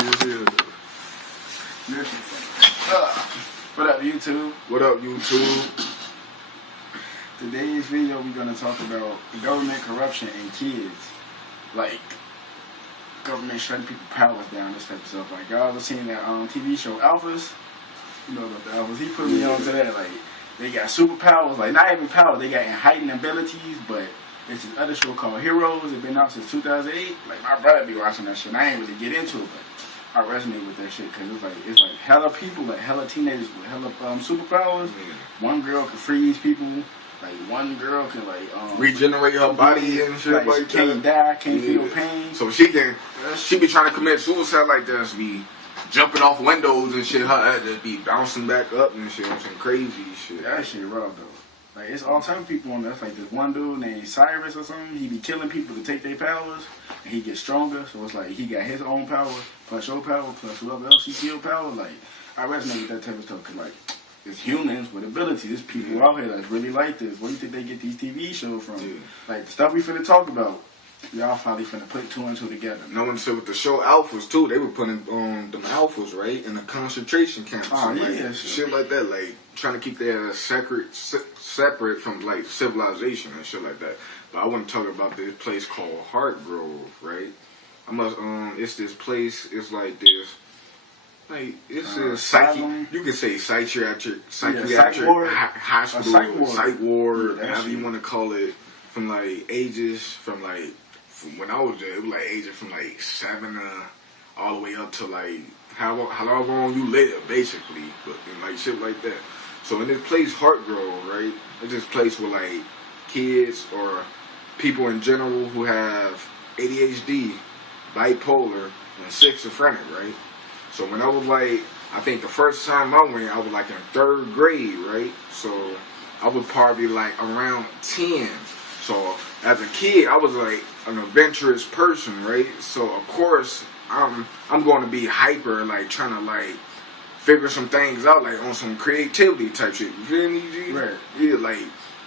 What up, YouTube? What up, YouTube? Today's video, we're gonna talk about government corruption and kids. Like, government shutting people powers down, this type of stuff. Like, y'all ever seen that TV show Alphas? You know about the Alphas? He put me on to that. Like, they got superpowers. Like, not even powers. They got heightened abilities, but it's this other show called Heroes. It's been out since 2008. Like, my brother be watching that shit. And I ain't really get into it, but I resonate with that shit because it's like hella people, like hella teenagers with hella superpowers. Mm-hmm. One girl can freeze people. Like, one girl can, like, regenerate her body and shit like can't die, can't feel pain. So she be trying to commit suicide like that, be jumping off windows and shit. Her head just be bouncing back up and shit, some crazy shit. That shit raw, though. Like, it's all time people on that. Like, this one dude named Cyrus or something, he be killing people to take their powers, and he gets stronger. So it's like, he got his own power, plus your power, plus whoever else he kill power. Like, I resonate with that type of stuff, because, like, it's humans with abilities. There's people out here that's really like this. Where do you think they get these TV shows from? Yeah. Like, the stuff we finna talk about, y'all probably finna put two and two together. No one said with the show Alphas, too, they were putting them Alphas, right, in the concentration camps. Oh, so, yeah. Like, shit like that, like, trying to keep their separate from, like, civilization and shit like that. But I want to talk about this place called Hartgrove, right? It's this place, it's like this. Like, it's a you can say psychiatric hospital, psych ward, however you want to call it, from like ages, from when I was there, it was like ages from like 7 all the way up to like how long you live, basically, but and like shit like that. So in this place, Hartgrove, right, it's this place where like kids or people in general who have ADHD, bipolar, and schizophrenic, right? So when I was like, I think the first time I went, I was like in 3rd grade, right? So I was probably like around 10. So as a kid, I was like an adventurous person, right? So of course, I'm going to be hyper, like trying to like figure some things out, like on some creativity type shit. You feel me, G? Right. Yeah,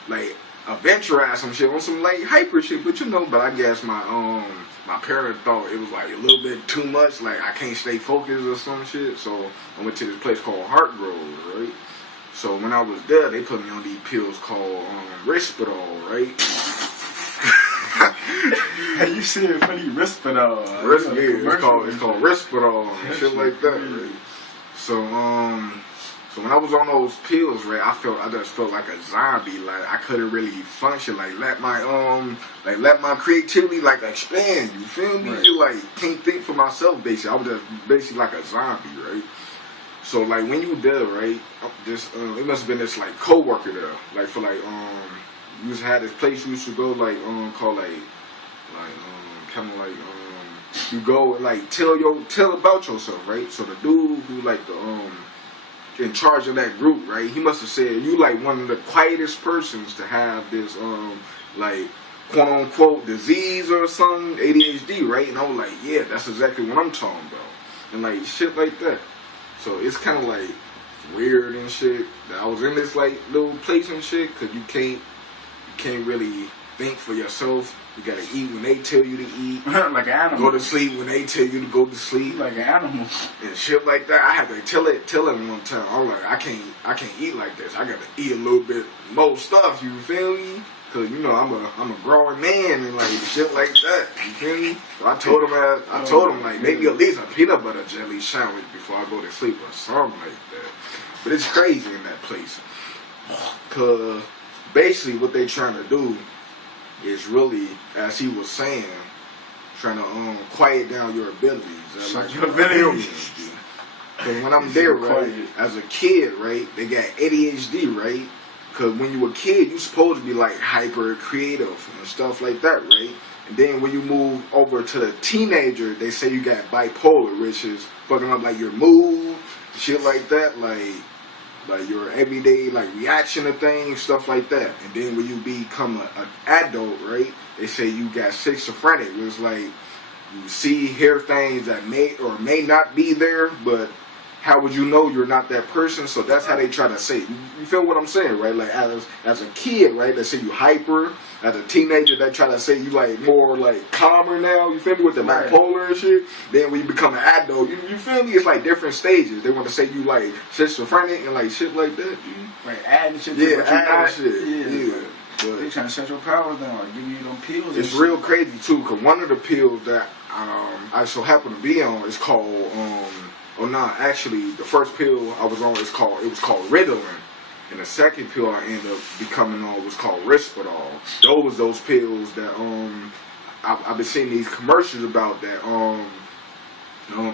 like adventurize some shit on some like hyper shit. But but I guess my parents thought it was like a little bit too much, like I can't stay focused or some shit. So I went to this place called Hartgrove, right? So when I was there, they put me on these pills called Risperdal, right? Hey, you see it funny, Risperdal. It's called Risperdal and shit like that, right? So when I was on those pills, right, I just felt like a zombie. Like I couldn't really function. Like let my creativity like expand. You feel me? Right. Like can't think for myself. Basically, I was just basically like a zombie, right? So like when you there, right, it must have been this like coworker there. Like for like you used to have this place you used to go like called kind of like you go and like tell about yourself, right? So the dude who like the in charge of that group, right? He must have said you like one of the quietest persons to have this like quote unquote disease or something, ADHD, right? And I was like, yeah, that's exactly what I'm talking about, and like shit like that. So it's kind of like weird and shit that I was in this like little place and shit, cause you can't really think for yourself. You gotta eat when they tell you to eat. Like an animal. Go to sleep when they tell you to go to sleep. Like an animal. And shit like that. I had to tell him one time. I'm like, I can't eat like this. I gotta eat a little bit more stuff. You feel me? Cause I'm a growing man and like shit like that. You feel me? So I told him like maybe at least a peanut butter jelly sandwich before I go to sleep or something like that. But it's crazy in that place. Cause basically what they trying to do is really, as he was saying, trying to quiet down your abilities. Like your abilities. But when I'm there, right, as a kid, right, they got ADHD, right? Because when you were a kid, you supposed to be like hyper creative and stuff like that, right? And then when you move over to the teenager, they say you got bipolar, which is fucking up like your mood, shit like that, like your everyday like reaction to things, stuff like that. And then when you become an adult, right, they say you got schizophrenic. It's like you hear things that may or may not be there, but how would you know you're not that person? So that's how they try to say. You feel what I'm saying, right? Like as a kid, right? They say you hyper. As a teenager, they try to say you like more like calmer now. You feel me with the bipolar and shit. Then when you become an adult, you feel me? It's like different stages. They want to say you like schizophrenic and like shit like that. Like adding shit. Yeah, adding shit. Yeah. But they trying to shut your powers down, like give you them pills. It's real crazy too, cause one of the pills that I so happen to be on is called actually the first pill I was on was called Ritalin, and the second pill I ended up becoming on was called Risperdal. Those pills that I've been seeing these commercials about that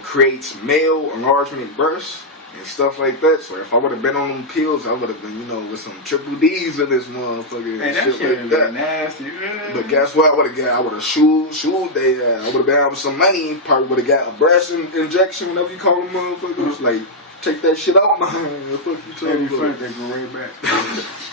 creates male enlargement bursts and stuff like that. So if I would have been on them pills, I would have been, with some triple D's in this motherfucker and shit like that. Nasty, man. But guess what? I would have shoed they. I would have been out with some money. Probably would have got a breast injection, whatever you call them motherfuckers. Like, take that shit out, man. The fuck you talking about? They go right back.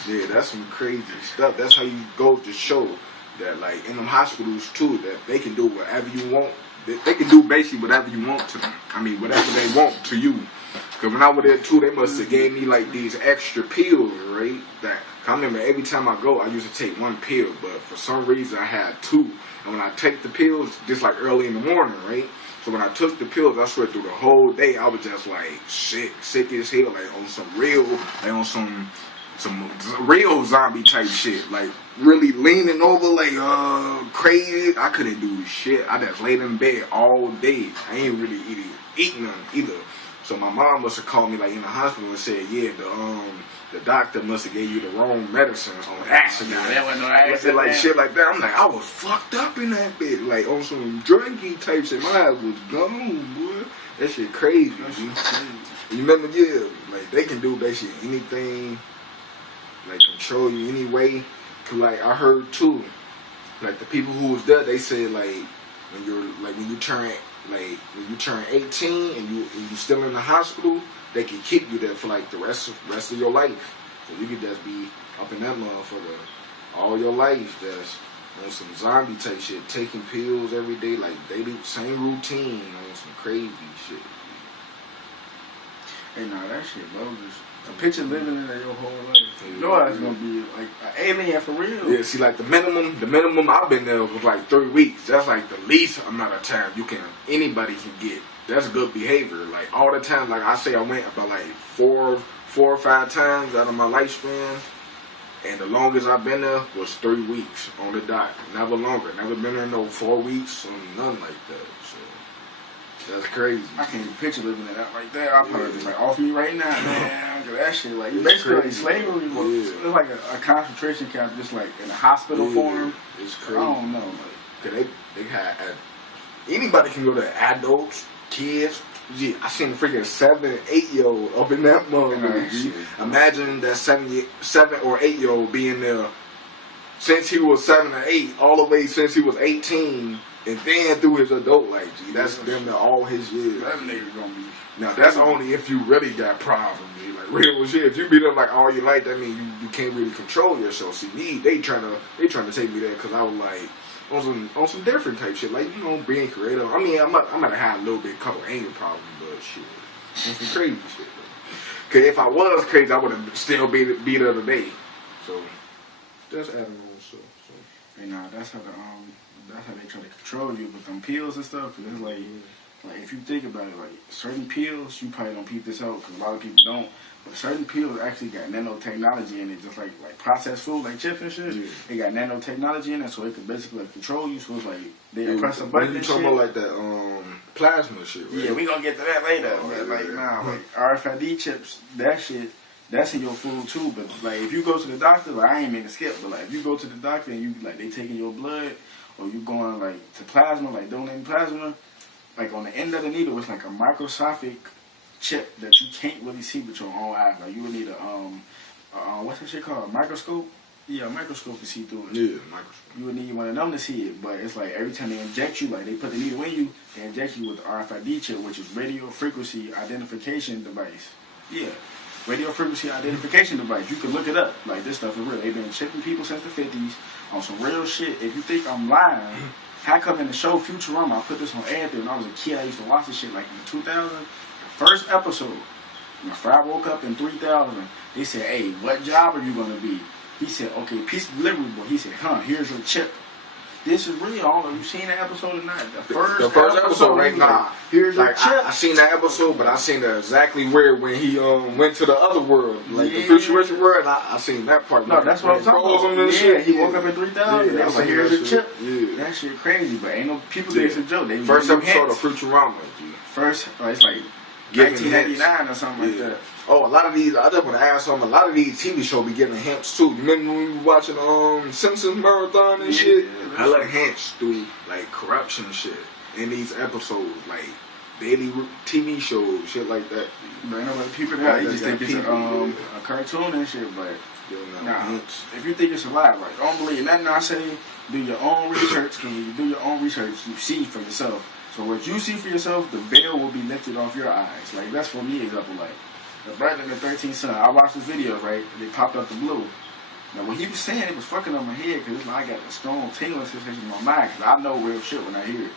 Yeah, that's some crazy stuff. That's how you go to show that, like, in them hospitals too, that they can do whatever you want. They can do basically whatever you want to them. I mean, whatever they want to you. Because when I was there too, they must have gave me like these extra pills, right? That I remember every time I go, I used to take one pill, but for some reason I had two. And when I take the pills, just like early in the morning, right? So when I took the pills, I swear through the whole day, I was just like sick as hell, like on some real zombie type shit, like really leaning over, like crazy. I couldn't do shit. I just laid in bed all day. I ain't really eating nothing either. So my mom must have called me like in the hospital and said, yeah, the doctor must have gave you the wrong medicine on accident. That wasn't no accident. Said like shit like that. I'm like, I was fucked up in that bit, like on some druggy type shit. My ass was gone, boy. That shit crazy. You remember, yeah, like they can do basically anything, like control you anyway. Cause like I heard too, like the people who was there, they said like when you turn 18 and you still in the hospital, they can keep you there for like the rest of your life. So you could just be up in that motherfucker all your life, just on some zombie type shit, taking pills every day, like they do same routine, like some crazy shit. Hey, nah, that shit bogus. A picture living in there your whole life. Your ass gonna be like an alien for real. Yeah, see, like the minimum I've been there was like 3 weeks. That's like the least amount of time anybody can get. That's good behavior. Like all the time, like I say, I went about like four or five times out of my lifespan, and the longest I've been there was 3 weeks on the dot. Never longer. Never been there no 4 weeks or nothing like that. So that's crazy. I can't even picture living in that right there. I'll probably be like off me right now, man. That shit, like basically like slavery. It's like a concentration camp, just like in a hospital form. It's crazy. I don't know. Cause they had anybody can go to adults, kids. Yeah, I seen a freaking 7, 8-year-old up in that motherfucker. Imagine that 7 or 8-year-old being there since he was 7 or 8, all the way since he was 18. And then through his adult life, G. That's them all his years. That nigga gonna be. Now that's only if you really got problems, G. Like real shit. If you be there like all your life, that means you can't really control yourself. See me, they trying to take me there because I was like on some different type shit, like being creative. I mean, I might have had a little bit couple anger problems, but shit, some crazy shit. Cause if I was crazy, I would have still be there today. So that's adding on stuff. So. You know, that's how they try to control you with them pills and stuff. Cause it's like if you think about it, like certain pills, you probably don't peep this out because a lot of people don't. But certain pills actually got nanotechnology in it, just like processed food, like chips and shit. Yeah. They got nanotechnology in it, so it can basically like, control you. So it's like they press a button. You talking about like that plasma shit, right? Yeah, we gonna get to that later. But like RFID chips, that shit. That's in your food too, but like if you go to the doctor, like I ain't mean to skip, but like if you go to the doctor and you like they taking your blood, or you going like to plasma, like donating plasma, like on the end of the needle, it's like a microscopic chip that you can't really see with your own eyes. Like you would need a what's that shit called? A microscope? Yeah, a microscope to see through it. Yeah, microscope. You would need one of them to see it, but it's like every time they inject you, like they put the needle in you, they inject you with the RFID chip, which is radio frequency identification device. Yeah. Radio frequency identification device. You can look it up. Like this stuff is real. They've been chipping people since the 50s on some real shit. If you think I'm lying, how come in the show Futurama I put this on everything? When I was a kid, I used to watch this shit like in the 2000s. First episode. When Fry woke up in 3000, they said, hey, what job are you going to be? He said, okay, pizza delivery boy. He said, here's your chip. This is really all. Have you seen that episode or not? The first episode, right? Nah. Here's your chip. I seen that episode, but I seen exactly where when he went to the other world, like the futuristic world. And I seen that part. No, that's what I'm talking about. Yeah, he woke up in 3000. Yeah, They was like, here's your chip. Yeah. That shit crazy, but ain't no people think it's a joke. They first episode of Futurama. First, it's like 1999 or something like that. Oh, a lot of these, I just want to ask something, a lot of these TV shows be getting hints too. You remember when we were watching Simpsons Marathon and shit? I like hints through like corruption shit in these episodes, like daily TV shows, shit like that. But ain't nobody people that, you just think it's a cartoon and shit, but hints. If you think it's a lie, like, don't believe nothing I say, do your own research, because when you do your own research, you see for yourself. So what you see for yourself, the veil will be lifted off your eyes. Like, that's for me, example, like, the Brother and the 13th Son. I watched this video, right? They popped up the blue. Now, what he was saying, it was fucking on my head, because it's like I got a strong tingling sensation in my mind, because I know real shit when I hear it.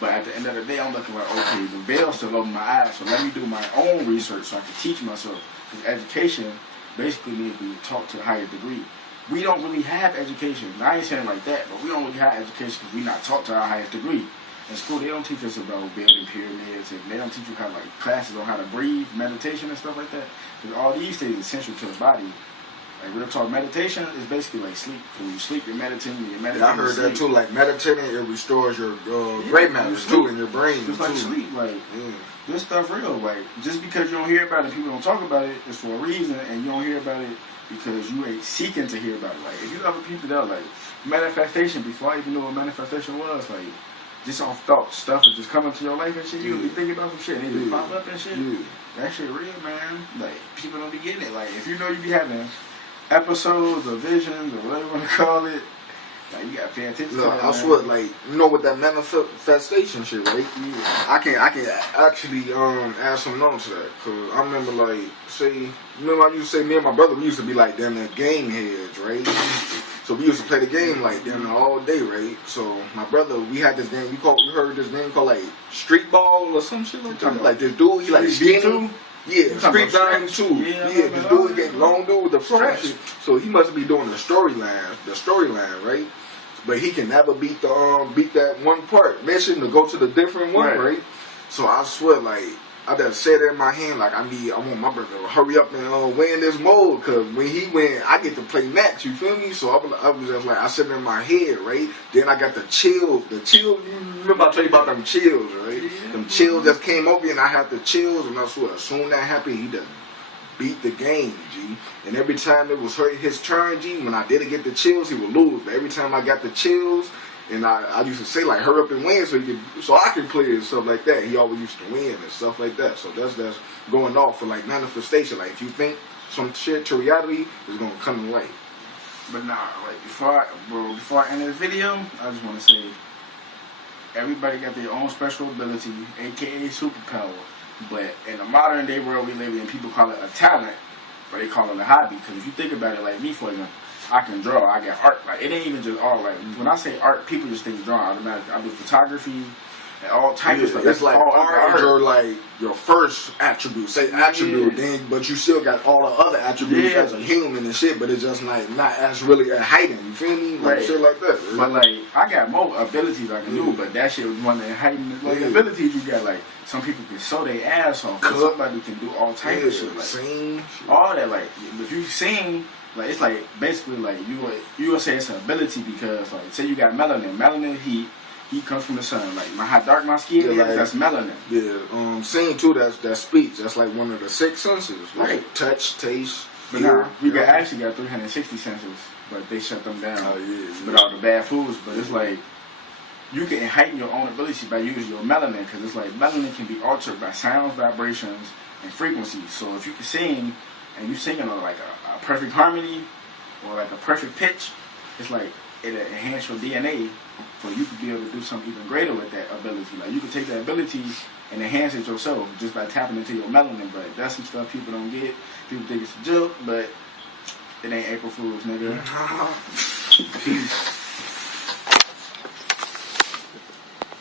But at the end of the day, I'm looking like, okay, the veil's still over my eyes, so let me do my own research so I can teach myself. Because education basically means we taught to a higher degree. We don't really have education. And I ain't saying it like that, but we don't really have education because we're not taught to our highest degree. In school, they don't teach us about building pyramids, and they don't teach you how, like, classes on how to breathe, meditation and stuff like that. Because all these things are essential to the body. Like, real talk, meditation is basically like sleep. When you sleep, you're meditating. Yeah, I heard that too. Like, meditating, it restores your gray matters too in your brain. Just like sleep. Like, this stuff real. Like, just because you don't hear about it, people don't talk about it, it's for a reason, and you don't hear about it because you ain't seeking to hear about it. Like, if you ever people that like manifestation, before I even knew what manifestation was, like, just off thoughts, stuff is just coming to your life and shit. You be thinking about some shit, and it just pop up and shit. That shit real, man. Like, people don't be getting it. Like, if you know you be having episodes or visions or whatever you want to call it, like, you gotta pay attention to that. I swear, like, you know, with that manifestation shit, right? Yeah. I can actually add some notes to that, cause I remember, like, remember I used to say me and my brother, we used to be like damn the game heads, right? So we used to play the game like damn all day, right? So my brother, we had this game. We heard this game called like Street Ball or some shit like that. Like this dude, he like skinny. Yeah, Street Ball 2. Yeah, this dude getting long dude with the stretch. So he must be doing the storyline, right? But he can never beat that one part mission to go to the different one, right? So I swear, like, I just said it in my hand, like, I want my brother to hurry up and win this mode, because when he win, I get to play next, you feel me? So I was just like, I said it in my head, right? Then I got the chills, you remember I told you about them chills, right? Yeah. Them chills just came over and I had the chills, and I swear, as soon as that happened, he done beat the game, G. And every time it was his turn, G, when I didn't get the chills, he would lose. But every time I got the chills, and I used to say, like, hurry up and win so I can play and stuff like that. He always used to win and stuff like that. So that's going off for, like, manifestation. Like, if you think some shit to reality, it's going to come in light. But nah, like, before I end this video, I just want to say, everybody got their own special ability, a.k.a. superpower. But in the modern day world we live in, people call it a talent, but they call it a hobby. Because if you think about it, like me, for example, I can draw, I get art. Like, it ain't even just art. Like, when I say art, people just think drawing automatically. I do photography and all types of stuff. It's like art is your first attribute. Say attribute, then, but you still got all the other attributes as a human and shit, but it's just like not as really a heightened. You feel me? Like shit like that. Right? But like, I got more abilities I can do, but that shit was one of the heightened abilities you got. Like, some people can sew their ass off, but somebody can do all types of shit. Like, sing, all that. Like, if you sing, like, it's like basically like you would say it's an ability, because like, say you got melanin. Melanin heat comes from the sun. Like, how dark my skin is, that's melanin. Yeah, seeing too, that's speech. That's like one of the 6 senses. Like touch, taste. But now we actually got 360 senses, but they shut them down. With all the bad foods. But it's like, you can heighten your own ability by using your melanin, because it's like melanin can be altered by sounds, vibrations, and frequencies. So if you can sing, and you singing on like a perfect harmony or like a perfect pitch, it's like it'll enhance your DNA, so you could be able to do something even greater with that ability. Like, you can take that ability and enhance it yourself just by tapping into your melanin. But that's some stuff people don't get. People think it's a joke, but it ain't April Fool's, nigga. Peace.